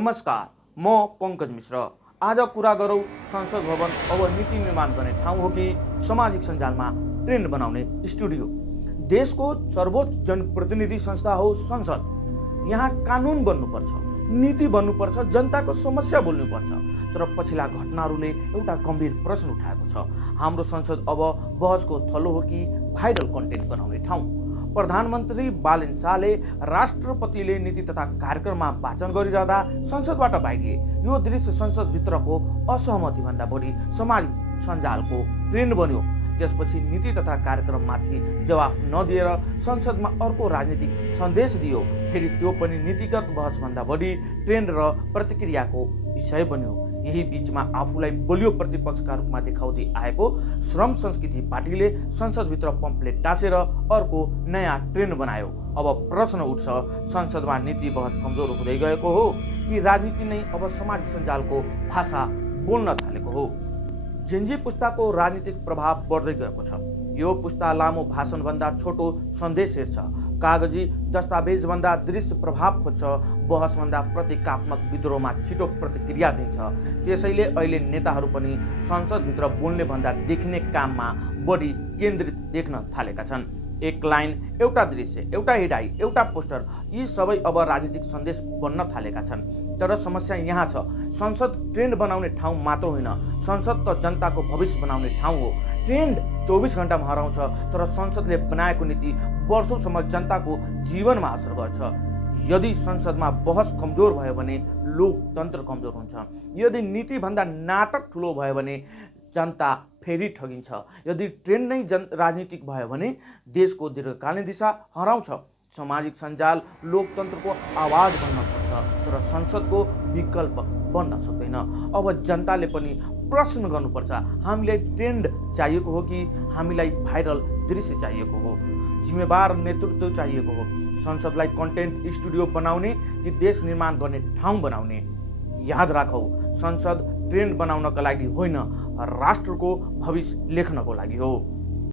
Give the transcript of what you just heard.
नमस्कार, म पंकज मिश्र। आज कुरा गरौँ संसद भवन अब नीति निर्माण गर्ने ठाउँ हो कि सामाजिक सञ्जालमा ट्रेन्ड बनाउने स्टुडियो। देशको सर्वोच्च जनप्रतिनिधि संस्था हो संसद। यहाँ कानुन बन्नुपर्छ, नीति बन्नुपर्छ, जनताको समस्या बोल्नुपर्छ। तर पछिल्ला घटनाहरूले एउटा गम्भीर प्रश्न उठाएको छ। हाम्रो संसद अब बहसको थलो हो कि भाइरल कन्टेन्ट बनाउने ठाउँ? प्रधानमन्त्री बालेन शाहले राष्ट्रपतिले नीति तथा कार्यक्रममा वाचन गरिरहँदा संसदबाट भागिए। यो दृश्य संसदभित्रको असहमतिभन्दा बढी सामाजिक सञ्जालको ट्रेन्ड बन्यो। त्यसपछि नीति तथा कार्यक्रममाथि जवाफ नदिएर संसदमा अर्को राजनीतिक सन्देश दियो। फेरि त्यो पनि नीतिगत बहसभन्दा बढी ट्रेन्ड र प्रतिक्रियाको विषय बन्यो। यही बीचमा आफूलाई बलियो प्रतिपक्षका रूपमा देखाउँदै आएको श्रम संस्कृति पार्टीले संसदभित्र पम्पलेट टाँसेर अर्को नयाँ ट्रेन्ड बनायो। अब प्रश्न उठ्छ, संसदमा नीति बहस कमजोर हुँदै गएको हो कि राजनीति नै अब सामाजिक सञ्जालको भाषा बोल्न थालेको हो? जेनजी पुस्ताको राजनीतिक प्रभाव बढ्दै गएको छ। यो पुस्ता लामो भाषणभन्दा छोटो सन्देश हेर्छ, कागजी दस्तावेजभन्दा दृश्य प्रभाव खोज्छ, बहसभन्दा प्रतीकात्मक विद्रोहमा छिटो प्रतिक्रिया दिन्छ। त्यसैले अहिले नेताहरू पनि संसदभित्र बोल्ने भन्दा देखिने काममा बढी केन्द्रित देख्न थालेका छन्। एक लाइन, एउटा दृश्य, एउटा हिडाई, एउटा पोस्टर, यी सबै अब राजनीतिक सन्देश बन्न थालेका छन्। तर समस्या यहाँ छ, संसद ट्रेन्ड बनाउने ठाउँ मात्र होइन, संसद त जनताको भविष्य बनाउने ठाउँ हो। ट्रेन्ड 24 घण्टामा हराउँछ, तर संसदले बनाएको नीति वर्षौंसम्म जनताको जीवनमा असर गर्छ। यदि संसदमा बहस कमजोर भयो भने लोकतन्त्र कमजोर हुन्छ। यदि नीतिभन्दा नाटक ठुलो भयो भने जनता फेरि ठगिन्छ। यदि ट्रेन्ड नै राजनीतिक भयो भने देशको दीर्घकालीन दिशा हराउँछ। सामाजिक सञ्जाल लोकतन्त्रको आवाज बन्न सक्छ, तर संसदको विकल्प बन्न सक्दैन। अब जनताले पनि प्रश्न गर्नुपर्छ, हामीलाई ट्रेन्ड चाहिएको हो कि हामीलाई भाइरल दृश्य चाहिएको हो? जिम्मेवार नेतृत्व चाहिएको हो? संसदलाई कन्टेन्ट स्टुडियो बनाउने कि देश निर्माण गर्ने ठाउँ बनाउने? याद राखौ, संसद ट्रेन्ड बनाउनका लागि होइन, राष्ट्रको भविष्य लेख्नको लागि हो।